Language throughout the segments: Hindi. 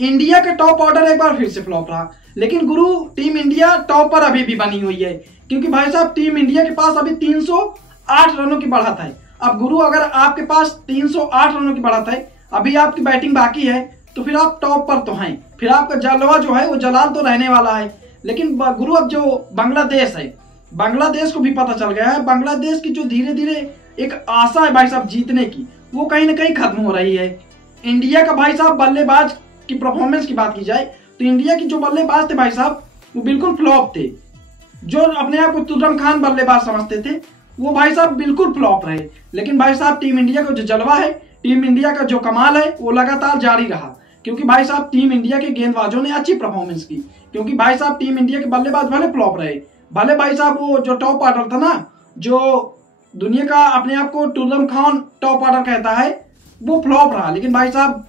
इंडिया का टॉप ऑर्डर एक बार फिर से फ्लॉप रहा। लेकिन गुरु टीम इंडिया टॉप पर अभी भी बनी हुई है, क्योंकि भाई साहब टीम इंडिया के पास अभी 308 रनों की बढ़त है। अब गुरु अगर आपके पास 308 रनों की बढ़त है, अभी आपकी बैटिंग बाकी है, तो फिर आप टॉप पर तो हैं, फिर आपका जलवा जो है वो जलाल तो रहने वाला है। लेकिन गुरु अब जो बांग्लादेश है, बांग्लादेश को भी पता चल गया है, बांग्लादेश की जो धीरे धीरे एक आशा है भाई साहब जीतने की, वो कहीं ना कहीं खत्म हो रही है। इंडिया का भाई साहब बल्लेबाज की परफॉर्मेंस की बात की जाए तो इंडिया की जो बल्लेबाज थे भाई साहब वो बिल्कुल फ्लॉप थे। जो अपने आप को तुर्रम खान बल्लेबाज समझते थे वो भाई साहब बिल्कुल फ्लॉप रहे। लेकिन भाई साहब टीम इंडिया का जो जलवा है, टीम इंडिया का जो कमाल है वो लगातार जारी रहा, क्योंकि भाई साहब टीम इंडिया के गेंदबाजों ने अच्छी परफॉर्मेंस की। क्योंकि भाई साहब टीम इंडिया के बल्लेबाज भले फ्लॉप रहे, भले भाई साहब वो जो टॉप ऑर्डर था ना, जो दुनिया का अपने आप को तुर्रम खान टॉप ऑर्डर कहता है, वो फ्लॉप रहा। लेकिन भाई साहब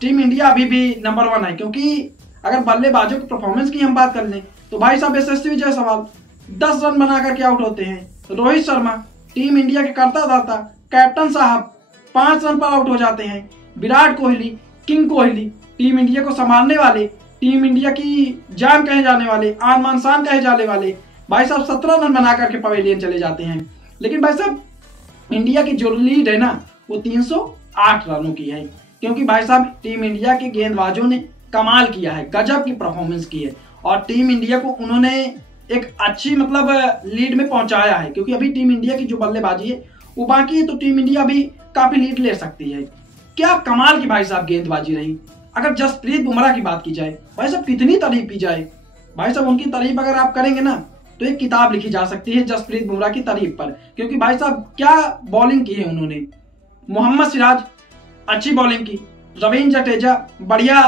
टीम इंडिया अभी भी नंबर 1 है। क्योंकि अगर बल्लेबाजों की परफॉर्मेंस की हम बात कर लें तो भाई साहब यशस्वी जायसवाल 10 रन बना करके आउट होते हैं। रोहित शर्मा टीम इंडिया के कर्ता धर्ता कैप्टन साहब 5 रन पर आउट हो जाते हैं। Virat Kohli, king Kohli, team India को संभालने वाले, टीम इंडिया की जान कहे जाने वाले, आन मान शान कहे जाने वाले भाई साहब 17 रन बना करके पवेलियन चले जाते हैं। लेकिन भाई साहब इंडिया की जो लीड है ना वो 308 रनों की है, क्योंकि भाई साहब टीम इंडिया के गेंदबाजों ने कमाल किया है, गजब की परफॉर्मेंस की है और टीम इंडिया को उन्होंने एक अच्छी लीड में पहुंचाया है। क्योंकि अभी टीम इंडिया की जो बल्लेबाजी है वो बाकी है, तो टीम इंडिया अभी काफी लीड ले सकती है। क्या कमाल की भाई साहब गेंदबाजी रही। अगर जसप्रीत बुमराह की बात की जाए, भाई साहब कितनी तारीफ की जाए, भाई साहब उनकी तारीफ अगर आप करेंगे ना तो एक किताब लिखी जा सकती है जसप्रीत बुमराह की तारीफ पर। क्योंकि भाई साहब क्या बॉलिंग की है उन्होंने। मोहम्मद सिराज अच्छी बॉलिंग की, रवींद्र जडेजा बढ़िया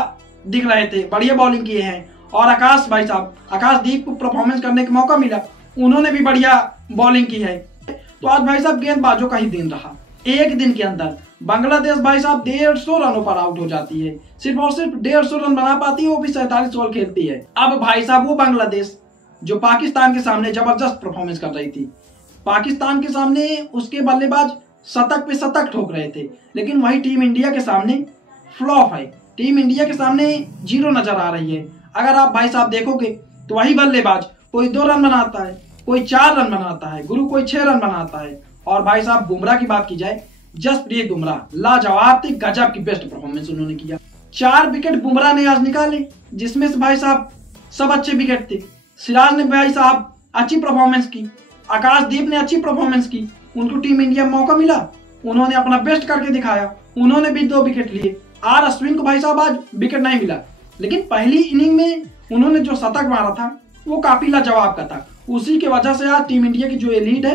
दिख रहे थे, बढ़िया बॉलिंग किए हैं, और आकाश भाई साहब, आकाशदीप को परफॉर्मेंस करने का मौका मिला, उन्होंने भी बढ़िया बॉलिंग की है। तो आज भाई साहब गेंदबाजों का ही दिन रहा। एक दिन के अंदर बांग्लादेश भाई साहब 150 रनों पर आउट हो जाती है, सिर्फ और सिर्फ 150 रन बना पाती है, वो भी 47 ओवर खेलती है। अब भाई साहब वो बांग्लादेश जो पाकिस्तान के सामने जबरदस्त परफॉर्मेंस कर रही थी, पाकिस्तान के सामने उसके बल्लेबाज शतक पे शतक ठोक रहे थे, लेकिन वही टीम इंडिया के सामने फ्लॉप है, टीम इंडिया के सामने जीरो नजर आ रही है। अगर आप भाई साहब देखोगे तो वही बल्लेबाज कोई 2 रन बनाता है, कोई 4 रन बनाता है, गुरु कोई 6 रन बनाता है। और भाई साहब बुमराह की बात की जाए, जसप्रीत बुमराह लाजवाब थी, गजब की बेस्ट परफॉर्मेंस उन्होंने किया। 4 विकेट बुमराह ने आज निकाले, जिसमें से भाई साहब सब अच्छे विकेट थे। सिराज ने भाई साहब अच्छी परफॉर्मेंस की, आकाशदीप ने अच्छी परफॉर्मेंस की, उनको टीम इंडिया में मौका मिला, उन्होंने अपना बेस्ट करके दिखाया, उन्होंने भी 2 विकेट लिए। आर अश्विन को भाई साहब आज विकेट नहीं मिला, लेकिन पहली इनिंग में उन्होंने जो शतक मारा था वो काफी लाजवाब का था। उसी की वजह से आज टीम इंडिया की जो लीड है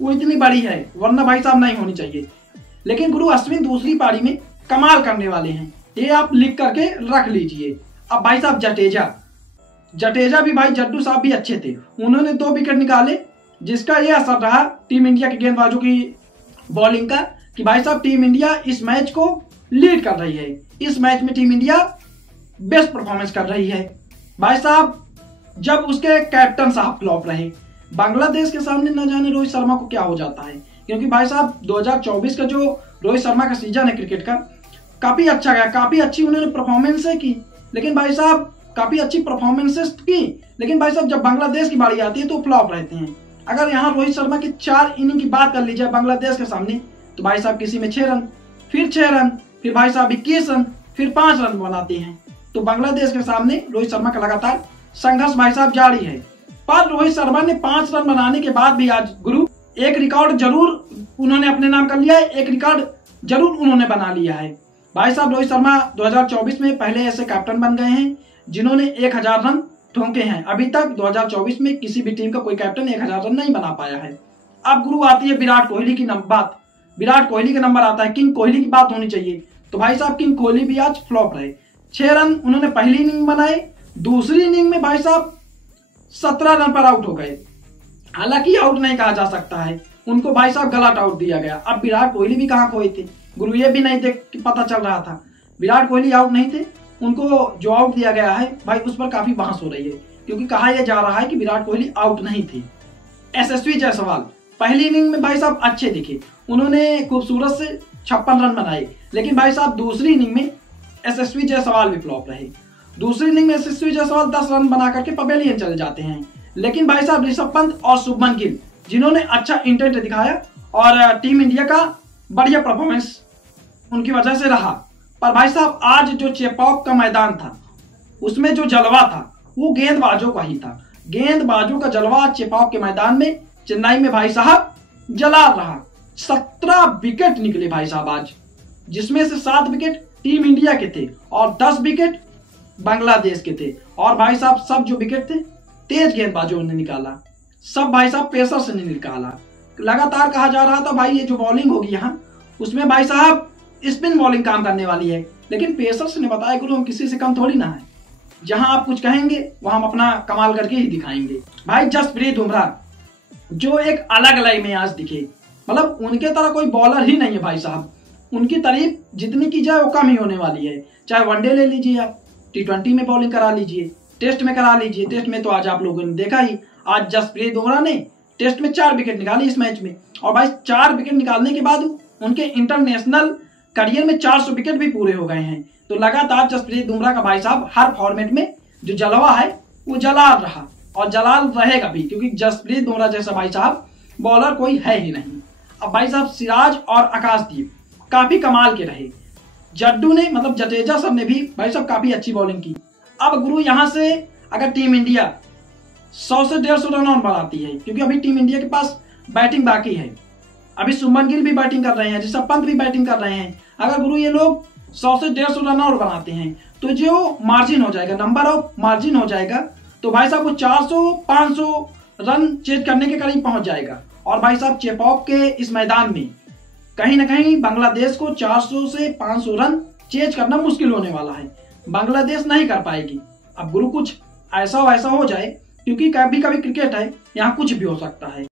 वो इतनी बड़ी है, वरना भाई साहब नहीं होनी चाहिए। लेकिन गुरु अश्विन दूसरी पारी में कमाल करने वाले हैं, ये आप लिख करके रख लीजिए। अब भाई साहब जडेजा भी भाई, जड्डू साहब भी अच्छे थे, उन्होंने 2 विकेट निकाले, जिसका ये असर रहा टीम इंडिया के गेंदबाजों की बॉलिंग का कि भाई साहब टीम इंडिया इस मैच को लीड कर रही है। इस मैच में टीम इंडिया बेस्ट परफॉर्मेंस कर रही है। भाई साहब जब उसके कैप्टन साहब फ्लॉप रहे, बांग्लादेश के सामने न जाने रोहित शर्मा को क्या हो जाता है। क्योंकि भाई साहब 2024 का जो रोहित शर्मा का सीजन है क्रिकेट का, काफी अच्छा गया, काफी अच्छी उन्होंने परफॉर्मेंस की। लेकिन भाई साहब काफी अच्छी परफॉर्मेंसेस की, लेकिन भाई साहब जब बांग्लादेश की बारी आती है तो फ्लॉप रहते हैं। अगर यहाँ रोहित शर्मा की 4 इनिंग की बात कर ली जाए बांग्लादेश के सामने, तो भाई साहब किसी में 6 रन, फिर 6 रन, फिर भाई साहब 21 रन, फिर 5 रन बनाते हैं। तो बांग्लादेश के सामने रोहित शर्मा का लगातार संघर्ष भाई साहब जारी है। पर रोहित शर्मा ने 5 रन बनाने के बाद भी आज गुरु एक रिकॉर्ड जरूर उन्होंने अपने नाम कर लिया है, एक रिकॉर्ड जरूर उन्होंने बना लिया है। भाई साहब रोहित शर्मा 2024 में पहले ऐसे कैप्टन बन गए हैं जिन्होंने 1000 रन ठोके हैं। अभी तक 2024 में किसी भी टीम का कोई कैप्टन 1000 रन नहीं बना पाया है। अब गुरु आती है विराट कोहली की बात, विराट कोहली का नंबर आता है, किंग कोहली की बात होनी चाहिए। तो भाई साहब किंग कोहली भी आज फ्लॉप रहे। 6 रन उन्होंने पहली इनिंग बनाए, दूसरी इनिंग में भाई साहब 17 रन पर आउट हो गए। हालांकि आउट नहीं कहा जा सकता है, उनको भाई साहब गलत आउट दिया गया। अब विराट कोहली भी कहाँ खोए थे गुरु, ये भी नहीं देख पता चल रहा था। विराट कोहली आउट नहीं थे, उनको जो आउट दिया गया है भाई उस पर काफी बहस हो रही है, क्योंकि कहा यह जा रहा है कि विराट कोहली आउट नहीं थे। यशस्वी जायसवाल पहली इनिंग में भाई साहब अच्छे दिखे, उन्होंने खूबसूरत से 56 रन बनाए, लेकिन भाई साहब दूसरी इनिंग में यशस्वी जायसवाल भी फ्लॉप रहे। दूसरी इनिंग में यशस्वी जायसवाल 10 रन बना करके पवेलियन चले जाते हैं। लेकिन भाई साहब ऋषभ पंत और शुभमन गिल जिन्होंने अच्छा इंटेंट दिखाया और टीम इंडिया का बढ़िया परफॉर्मेंस उनकी वजह से रहा। पर भाई साहब आज जो चेपॉक का मैदान था उसमें जो जलवा था वो गेंदबाजों का ही था। गेंदबाजों का जलवा चेपॉक के मैदान में चेन्नई में भाई साहब जलाल रहा। 17 विकेट निकले भाई साहब आज, जिसमें से 7 विकेट टीम इंडिया के थे और 10 विकेट बांग्लादेश के थे। और भाई साहब सब जो विकेट थे तेज गेंदबाजों ने निकाला, सब भाई साहब पेसर से नहीं निकाला। लगातार कहा जा रहा था भाई ये जो बॉलिंग होगी यहाँ उसमें भाई साहब स्पिन बॉलिंग काम करने वाली है, लेकिन पेसर्स ने बताया गुरु हम किसी से कम थोड़ी ना है, जहां आप कुछ कहेंगे वहां हम अपना कमाल करके ही दिखाएंगे। भाई जसप्रीत बुमराह जो एक अलग लाइन में आज दिखे, मतलब उनके तरह कोई बॉलर ही नहीं है भाई साहब। उनकी तारीफ जितनी की जाए वो कम ही होने वाली है। चाहे वनडे ले लीजिए आप, T20 में बॉलिंग करा लीजिए, टेस्ट में करा लीजिए। टेस्ट में तो आज आप लोगों ने देखा ही, आज जसप्रीत बुमराह ने टेस्ट में 4 विकेट निकाली इस मैच में। और भाई 4 विकेट निकालने के बाद उनके इंटरनेशनल करियर में 400 विकेट भी पूरे हो गए हैं। तो लगातार जसप्रीत बुमराह का भाई साहब हर फॉर्मेट में जो जलवा है वो जलाल रहा और जलाल रहेगा भी, क्योंकि जसप्रीत बुमराह जैसा भाई साहब बॉलर कोई है ही नहीं। अब भाई साहब सिराज और आकाशदीप काफी कमाल के रहे। जड्डू ने मतलब जडेजा सब ने भी भाई साहब काफी अच्छी बॉलिंग की। अब गुरु यहाँ से अगर टीम इंडिया 100 से 150 रन और बढ़ाती है, क्योंकि अभी टीम इंडिया के पास बैटिंग बाकी है, अभी शुभमन गिल भी बैटिंग कर रहे हैं, ऋषभ पंत भी बैटिंग कर रहे हैं। अगर गुरु ये लोग 100 से 150 रन और बनाते हैं तो जो मार्जिन हो जाएगा, नंबर ऑफ मार्जिन हो जाएगा, तो भाई साहब वो 400-500 रन चेज करने के करीब पहुंच जाएगा। और भाई साहब चेपॉक के इस मैदान में कहीं ना कहीं बांग्लादेश को 400 से 500 रन चेज करना मुश्किल होने वाला है, बांग्लादेश नहीं कर पाएगी। अब गुरु कुछ ऐसा वैसा हो जाए, क्योंकि कभी कभी क्रिकेट है, यहाँ कुछ भी हो सकता है।